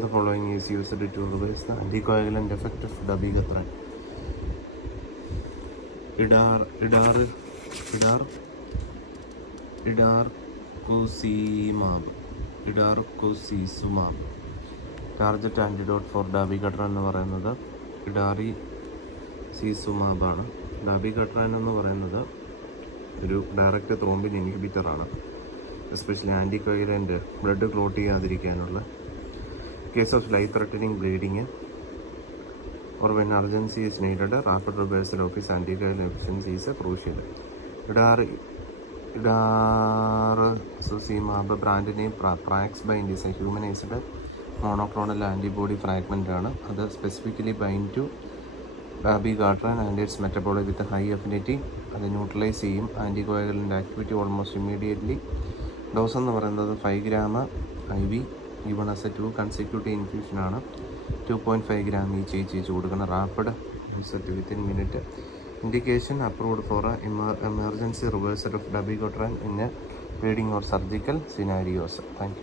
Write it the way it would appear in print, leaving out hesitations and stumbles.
The following is used to reverse the anticoagulant effect of dabigatran. Idarcusizumab target antidote for dabigatran എന്ന് പറയുന്നത് ഇഡാറിസീസുമാബാണ്. Dabigatran എന്ന് പറയുന്നത് ഒരു ഡയറക്റ്റ് ത്രോംബിൻ ഇൻഹിബിറ്ററാണ്. എസ്പെഷ്യലി ആൻറ്റികോയിലൻ്റ് ബ്ലഡ് ക്ലോട്ട് ചെയ്യാതിരിക്കാനുള്ള case of life threatening bleeding or when urgency is needed, a rapid reversal of his anticoagulant efficiency is crucial. Idarcusizumab brand name Praxbind is a humanized monoclonal antibody fragment ആണ്. അത് specifically bind to dabigatran and its metabolic with high affinity. അത് neutralize ചെയ്യും anticoagulant activity almost immediately. Dose എന്ന് പറയുന്നത് 5 gram IV even as a 2 consecutive infusion ആണ്. 2.5 gram each കൊടുക്കണം. Rapid result within minute. Indication approved for emergency reversal of dabigatran in bleeding or surgical scenarios. Thank U.